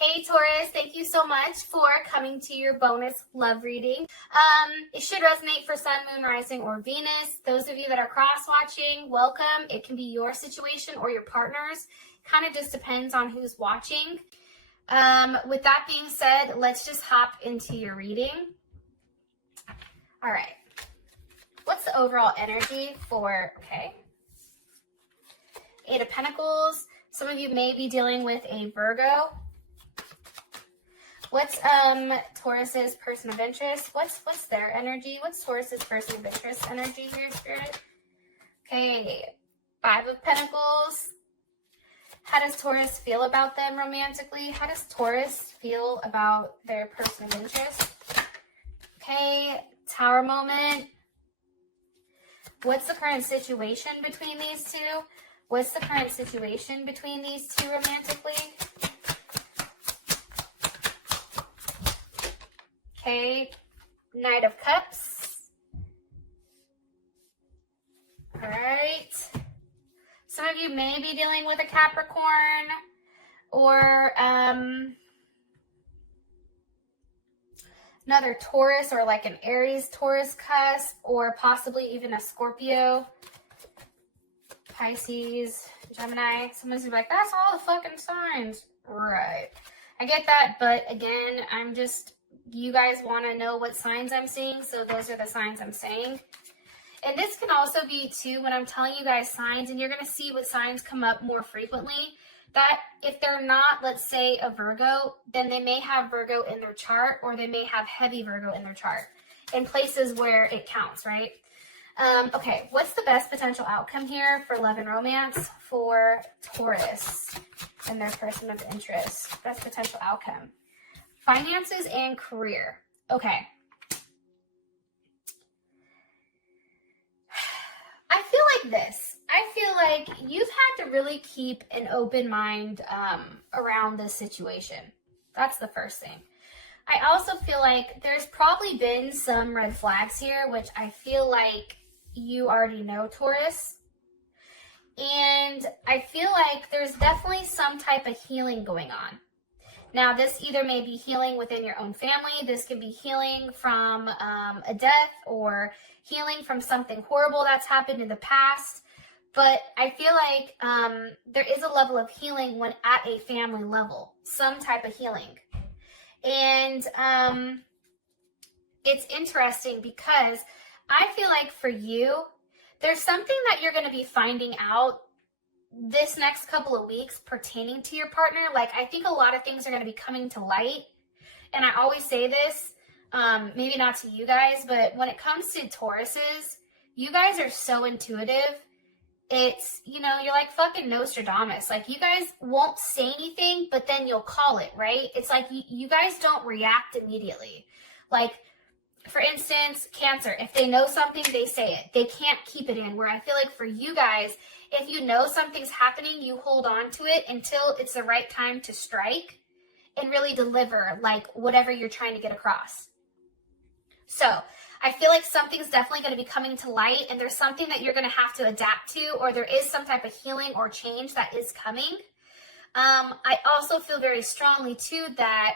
Hey Taurus, thank you so much for coming to your bonus love reading. It should resonate for Sun, Moon, Rising, or Venus. Those of you that are cross-watching, welcome. It can be your situation or your partner's. Kind of just depends on who's watching. With that being said, let's just hop into your reading. All right. What's the overall energy for, Eight of Pentacles. Some of you may be dealing with a Virgo. What's Taurus's person of interest? What's their energy? What's Taurus's person of interest energy here, Spirit? Okay, Five of Pentacles. How does Taurus feel about them romantically? How does Taurus feel about their person of interest? Okay, Tower moment. What's the current situation between these two? What's the current situation between these two romantically? Okay, Knight of Cups. All right. Some of you may be dealing with a Capricorn or another Taurus or like an Aries Taurus cusp, or possibly even a Scorpio, Pisces, Gemini. Someone's gonna be like, that's all the fucking signs. Right. I get that, but again, you guys want to know what signs I'm seeing, so those are the signs I'm saying. And this can also be, too, when I'm telling you guys signs, and you're going to see what signs come up more frequently, that if they're not, let's say, a Virgo, then they may have Virgo in their chart, or they may have heavy Virgo in their chart, in places where it counts, right? Okay, what's the best potential outcome here for love and romance for Taurus and their person of interest? Best potential outcome. Finances and career. Okay. I feel like this. I feel like you've had to really keep an open mind around this situation. That's the first thing. I also feel like there's probably been some red flags here, which I feel like you already know, Taurus. And I feel like there's definitely some type of healing going on. Now, this either may be healing within your own family. This could be healing from a death, or healing from something horrible that's happened in the past. But I feel like there is a level of healing when at a family level, some type of healing. And it's interesting because I feel like for you, there's something that you're going to be finding out this next couple of weeks pertaining to your partner. Like, I think a lot of things are going to be coming to light. And I always say this, maybe not to you guys, but when it comes to Tauruses, you guys are so intuitive. It's, you're like fucking Nostradamus. Like, you guys won't say anything, but then you'll call it, right? It's like you guys don't react immediately. Like, for instance, Cancer, if they know something, they say it. They can't keep it in. Where I feel like for you guys, if you know something's happening, you hold on to it until it's the right time to strike and really deliver, like, whatever you're trying to get across. So I feel like something's definitely going to be coming to light, and there's something that you're going to have to adapt to, or there is some type of healing or change that is coming. I also feel very strongly, too, that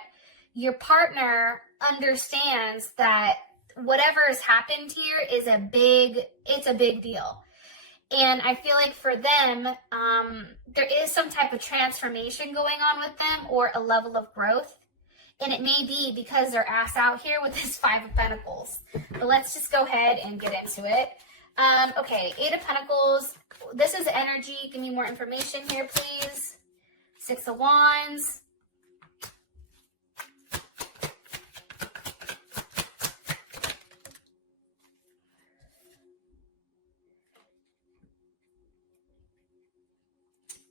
your partner understands that whatever has happened here is a big deal. And I feel like for them, there is some type of transformation going on with them, or a level of growth. And it may be because they're ass out here with this Five of Pentacles. But let's just go ahead and get into it. Okay, Eight of Pentacles. This is energy. Give me more information here, please. Six of Wands.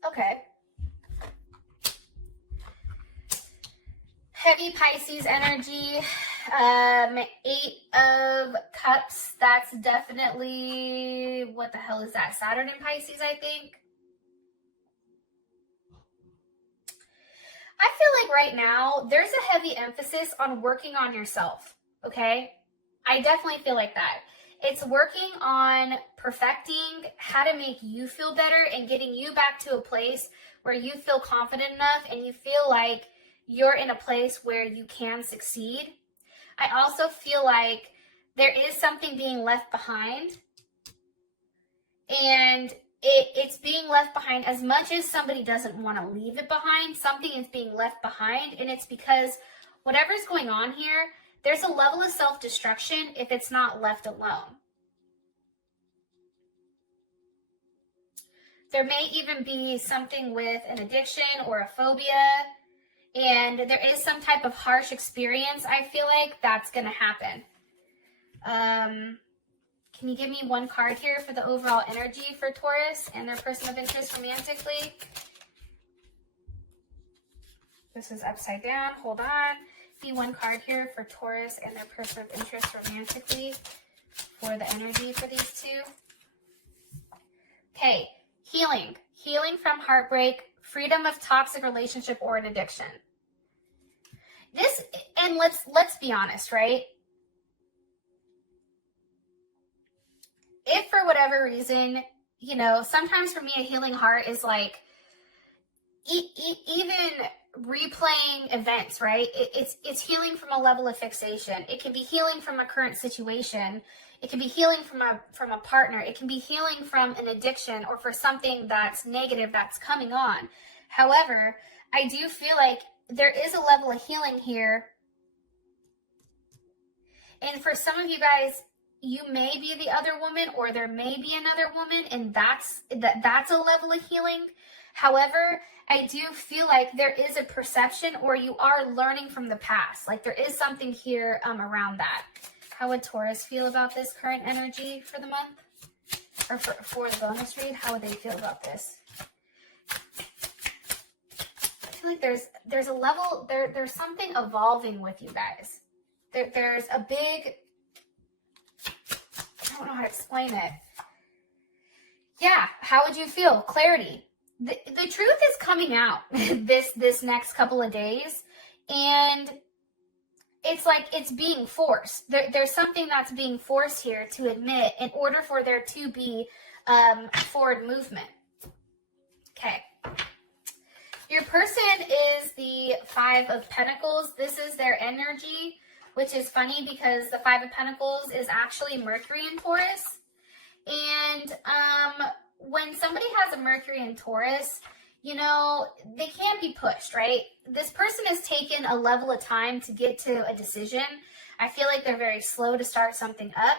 Okay. Heavy Pisces energy. Eight of Cups. That's definitely, what the hell is that? Saturn in Pisces, I think. I feel like right now there's a heavy emphasis on working on yourself. Okay. I definitely feel like that. It's working on perfecting how to make you feel better and getting you back to a place where you feel confident enough and you feel like you're in a place where you can succeed. I also feel like there is something being left behind, and it's being left behind as much as somebody doesn't want to leave it behind. Something is being left behind, and it's because whatever's going on here, there's a level of self-destruction if it's not left alone. There may even be something with an addiction or a phobia, and there is some type of harsh experience. I feel like that's going to happen. Can you give me one card here for the overall energy for Taurus and their person of interest romantically? This is upside down. Hold on. Be one card here for Taurus and their person of interest romantically for the energy for these two. Okay. Healing. Healing from heartbreak, freedom of toxic relationship or an addiction. This, and let's be honest, right? If for whatever reason, you know, sometimes for me a healing heart is like even replaying events, right? It's healing from a level of fixation. It can be healing from a current situation. It can be healing from a partner. It can be healing from an addiction or for something that's negative that's coming on. However, I do feel like there is a level of healing here. And for some of you guys, you may be the other woman, or there may be another woman, and that's a level of healing. However, I do feel like there is a perception, or you are learning from the past. Like there is something here around that. How would Taurus feel about this current energy for the month? Or for the bonus read, how would they feel about this? I feel like there's a level, there's something evolving with you guys. There's a big, I don't know how to explain it. Yeah, how would you feel? Clarity. The truth is coming out this next couple of days, and it's like it's being forced. There's something that's being forced here to admit in order for there to be forward movement. Okay. Your person is the Five of Pentacles. This is their energy, which is funny because the Five of Pentacles is actually Mercury in Taurus. And when somebody has a Mercury in Taurus, you know, they can't be pushed, right? This person has taken a level of time to get to a decision. I feel like they're very slow to start something up.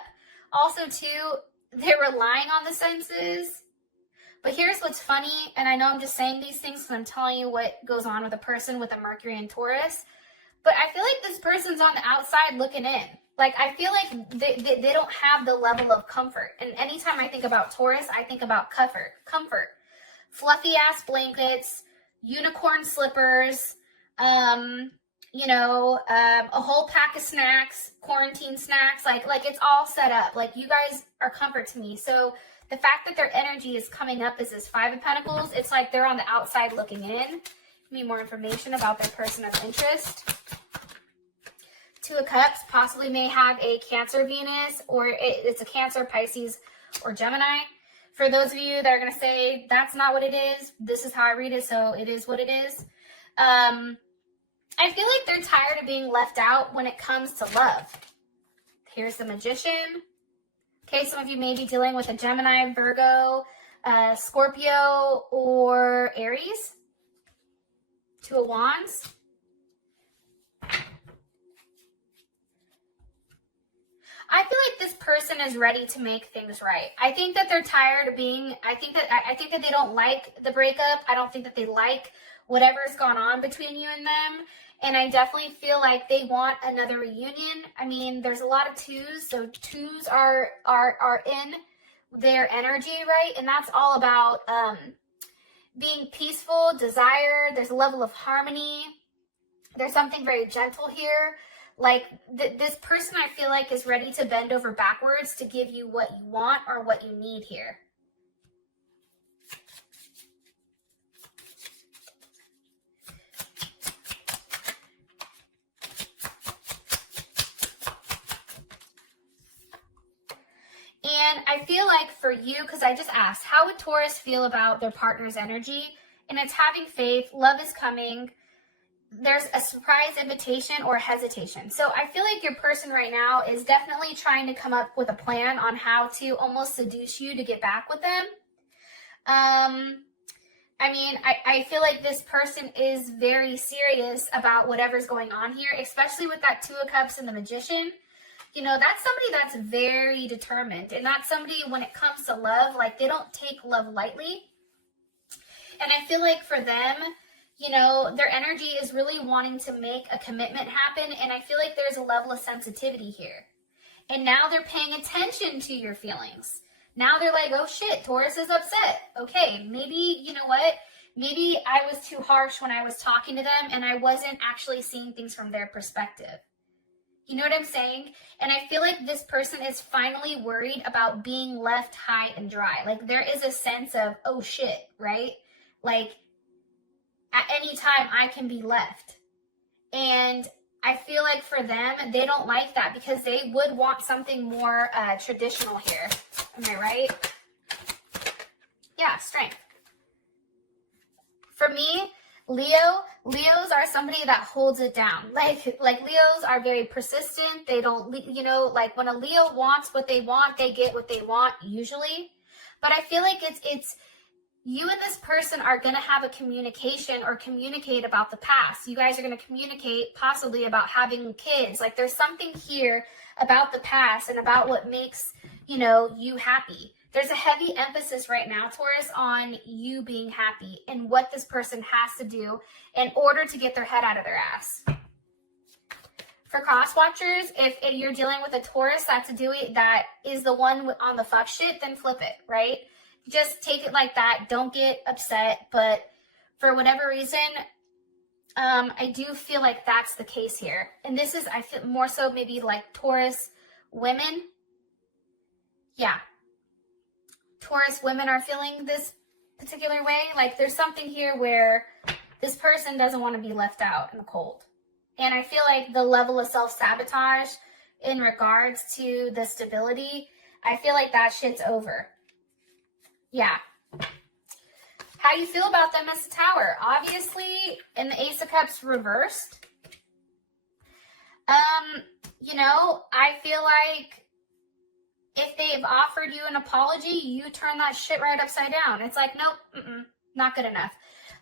Also, too, they're relying on the senses. But here's what's funny, and I know I'm just saying these things because I'm telling you what goes on with a person with a Mercury in Taurus. But I feel like this person's on the outside looking in. Like, I feel like they don't have the level of comfort. And anytime I think about Taurus, I think about comfort. Fluffy ass blankets, unicorn slippers, you know, a whole pack of snacks, quarantine snacks. Like it's all set up. Like, you guys are comfort to me. So the fact that their energy is coming up as this Five of Pentacles, it's like they're on the outside looking in. Give me more information about their person of interest. Two of Cups possibly may have a Cancer Venus, or it's a Cancer, Pisces, or Gemini. For those of you that are going to say, that's not what it is, this is how I read it, so it is what it is. I feel like they're tired of being left out when it comes to love. Here's the Magician. Okay, some of you may be dealing with a Gemini, Virgo, Scorpio, or Aries. Two of Wands. I feel like this person is ready to make things right. I think that they're tired of being, I think that they don't like the breakup. I don't think that they like whatever's gone on between you and them. And I definitely feel like they want another reunion. I mean, there's a lot of twos, so twos are in their energy, right? And that's all about being peaceful, desire. There's a level of harmony. There's something very gentle here. Like, this person, I feel like, is ready to bend over backwards to give you what you want or what you need here. And I feel like for you, because I just asked, how would Taurus feel about their partner's energy? And it's having faith, love is coming. there's a surprise invitation or hesitation. So I feel like your person right now is definitely trying to come up with a plan on how to almost seduce you to get back with them. I mean, I feel like this person is very serious about whatever's going on here, especially with that Two of Cups and the Magician. You know, that's somebody that's very determined, and that's somebody, when it comes to love, like, they don't take love lightly. And I feel like for them, you know, their energy is really wanting to make a commitment happen, and I feel like there's a level of sensitivity here. And now they're paying attention to your feelings. Now they're like, oh shit, Taurus is upset. Okay, maybe, you know what? Maybe I was too harsh when I was talking to them and I wasn't actually seeing things from their perspective. You know what I'm saying? And I feel like this person is finally worried about being left high and dry. Like, there is a sense of, oh shit, right? Like, at any time I can be left. And I feel like for them, they don't like that because they would want something more traditional here. Am I right? Yeah, strength. For me, Leos are somebody that holds it down. Like Leos are very persistent. They don't, you know, like when a Leo wants what they want, they get what they want usually. But I feel like it's you and this person are going to have a communication or communicate about the past. You guys are going to communicate possibly about having kids. Like, there's something here about the past and about what makes, you know, you happy. There's a heavy emphasis right now, Taurus, on you being happy and what this person has to do in order to get their head out of their ass. For cross watchers, if you're dealing with a Taurus that is the one on the fuck shit, then flip it, right? Just take it like that. Don't get upset. But for whatever reason, I do feel like that's the case here. And this is, I feel more so maybe like Taurus women. Yeah. Taurus women are feeling this particular way. Like, there's something here where this person doesn't want to be left out in the cold. And I feel like the level of self-sabotage in regards to the stability, I feel like that shit's over. Yeah. How you feel about them as a Tower? Obviously, in the Ace of Cups reversed. You know, I feel like if they've offered you an apology, you turn that shit right upside down. It's like, nope, not good enough.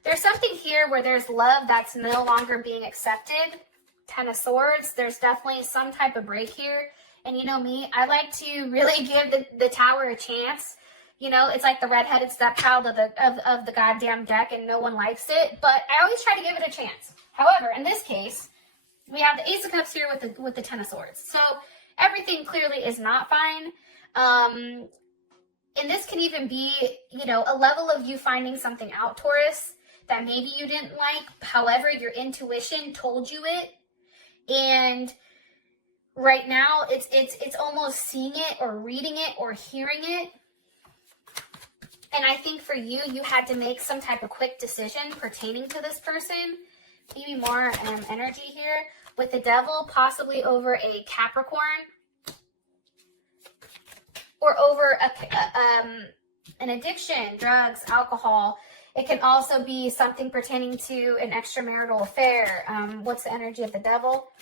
There's something here where there's love that's no longer being accepted. Ten of Swords. There's definitely some type of break here. And you know me, I like to really give the Tower a chance. You know, it's like the redheaded stepchild of the goddamn deck, and no one likes it. But I always try to give it a chance. However, in this case, we have the Ace of Cups here with the Ten of Swords. So everything clearly is not fine. And this can even be, you know, a level of you finding something out, Taurus, that maybe you didn't like. However, your intuition told you it. And right now, it's almost seeing it or reading it or hearing it. And I think for you, you had to make some type of quick decision pertaining to this person. Maybe more energy here. With the Devil, possibly over a Capricorn. Or over an addiction, drugs, alcohol. It can also be something pertaining to an extramarital affair. What's the energy of the Devil?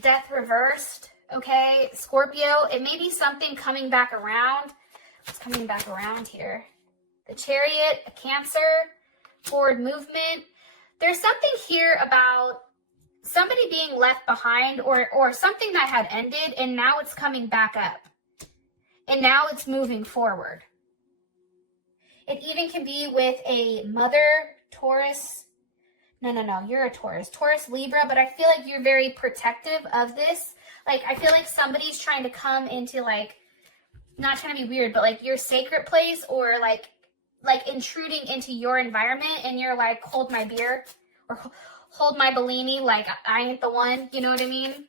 Death reversed. Okay, Scorpio, it may be something coming back around. What's coming back around here? The Chariot, a Cancer, forward movement. There's something here about somebody being left behind or something that had ended, and now it's coming back up. And now it's moving forward. It even can be with a mother, Taurus. No, you're a Taurus. Taurus, Libra, but I feel like you're very protective of this. Like, I feel like somebody's trying to come into, like, not trying to be weird, but, like, your sacred place, or, like intruding into your environment, and you're like, hold my beer, or hold my Bellini, like, I ain't the one, you know what I mean?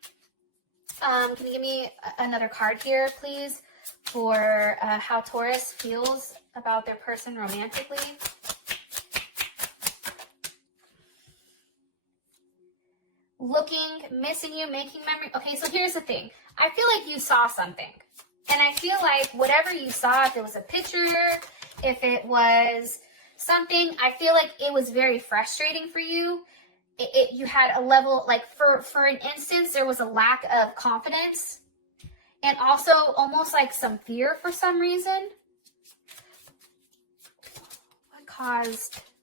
Can you give me another card here, please, for how Taurus feels about their person romantically? Looking, missing you, making memory. Okay, so here's the thing. I feel like you saw something. And I feel like whatever you saw, if it was a picture, if it was, something, I feel like it was very frustrating for you. You had a level, like for an instance, there was a lack of confidence and also almost like some fear for some reason.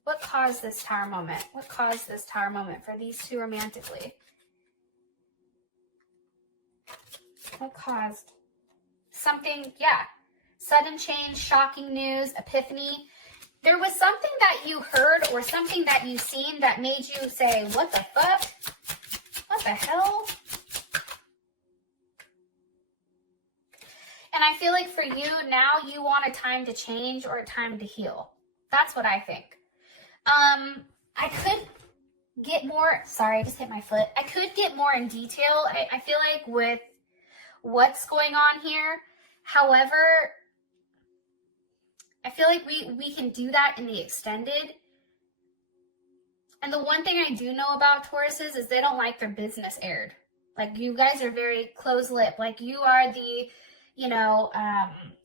What caused this Tower moment? What caused this Tower moment for these two romantically? What caused something? Yeah. Sudden change, shocking news, epiphany. There was something that you heard or something that you seen that made you say, what the fuck? What the hell? And I feel like for you, now you want a time to change or a time to heal. That's what I think. I could get more, sorry, I just hit my foot. I could get more in detail, I feel like, with what's going on here. However, I feel like we can do that in the extended. And the one thing I do know about Tauruses is they don't like their business aired. Like, you guys are very close-lipped. Like, you are the,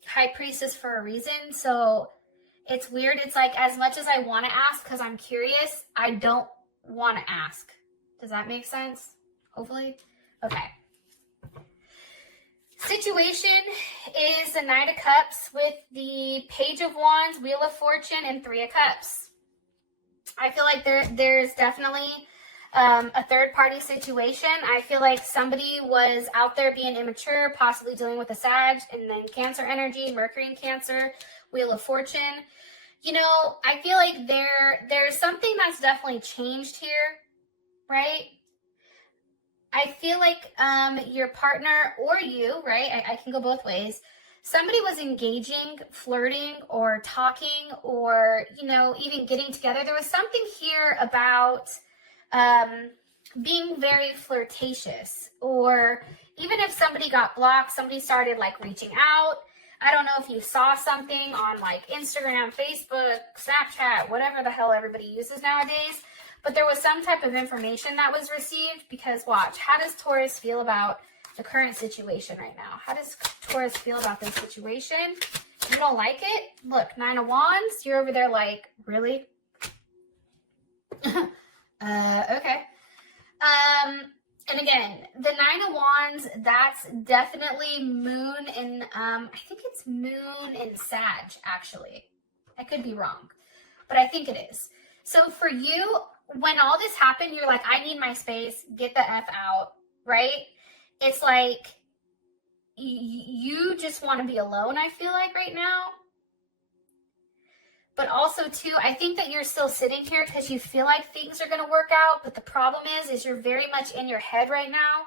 high priestess for a reason. So it's weird. It's like, as much as I want to ask because I'm curious, I don't want to ask. Does that make sense? Hopefully. Okay. Situation is the Knight of Cups with the Page of Wands, Wheel of Fortune, and Three of Cups. I feel like there's definitely a third-party situation. I feel like somebody was out there being immature, possibly dealing with a Sag, and then Cancer energy, Mercury in Cancer, Wheel of Fortune. I feel like there's something that's definitely changed here, right? I feel like your partner or you, right? I can go both ways. Somebody was engaging, flirting, or talking, or, even getting together. There was something here about being very flirtatious, or even if somebody got blocked, somebody started like reaching out. I don't know if you saw something on like Instagram, Facebook, Snapchat, whatever the hell everybody uses nowadays. But there was some type of information that was received, because watch, how does Taurus feel about the current situation right now? How does Taurus feel about this situation? You don't like it? Look, Nine of Wands, you're over there like, really? Okay. And again, the Nine of Wands, that's definitely moon in, I think it's moon in Sag, actually. I could be wrong, but I think it is. So for you, when all this happened, you're like, I need my space, get the F out, right? It's like, you just want to be alone, I feel like, right now. But also, too, I think that you're still sitting here because you feel like things are going to work out. But the problem is you're very much in your head right now.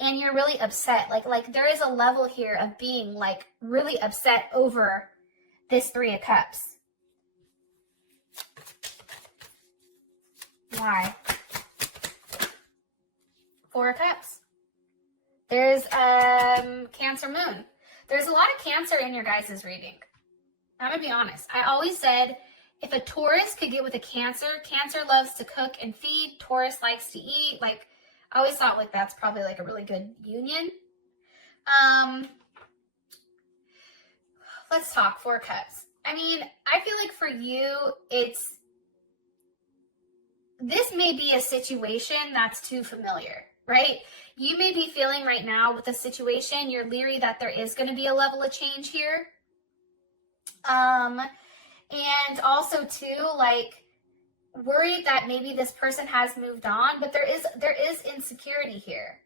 And you're really upset. Like there is a level here of being, like, really upset over this Three of Cups. Why? Four of Cups. There's Cancer Moon. There's a lot of Cancer in your guys' reading. I'm going to be honest. I always said, if a Taurus could get with a Cancer, Cancer loves to cook and feed. Taurus likes to eat. Like, I always thought like that's probably like a really good union. Let's talk Four Cups. I mean, I feel like for you, this may be a situation that's too familiar, right? You may be feeling right now with the situation, you're leery that there is going to be a level of change here. And also too, like, worried that maybe this person has moved on, but there is insecurity here.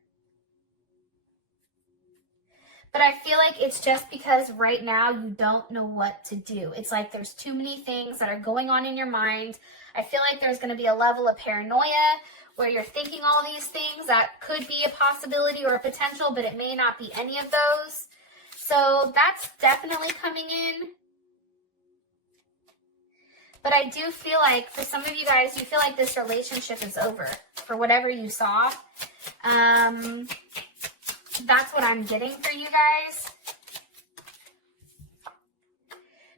But I feel like it's just because right now you don't know what to do. It's like there's too many things that are going on in your mind. I feel like there's going to be a level of paranoia where you're thinking all these things that could be a possibility or a potential, but it may not be any of those. So that's definitely coming in. But I do feel like for some of you guys, you feel like this relationship is over for whatever you saw. That's what I'm getting for you guys.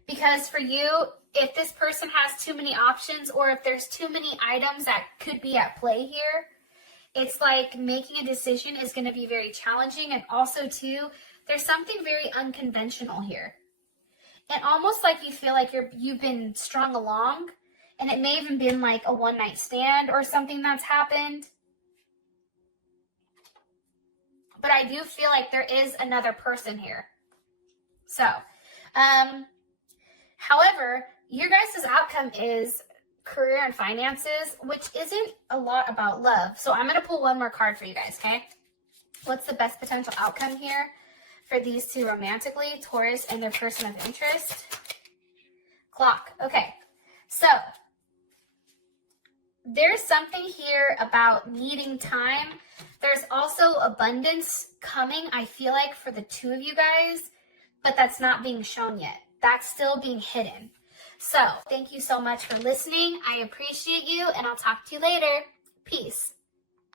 Because for you, if this person has too many options or if there's too many items that could be at play here, it's like making a decision is going to be very challenging. And also too, there's something very unconventional here. and almost like you feel like you've been strung along, and it may even been like a one-night stand or something that's happened. But I do feel like there is another person here. So, however, your guys' outcome is career and finances, which isn't a lot about love. So I'm going to pull one more card for you guys, okay? What's the best potential outcome here for these two romantically, Taurus and their person of interest? Clock. Okay. So there's something here about needing time. There's also abundance coming, I feel like, for the two of you guys, but that's not being shown yet. That's still being hidden. So thank you so much for listening. I appreciate you, and I'll talk to you later. Peace.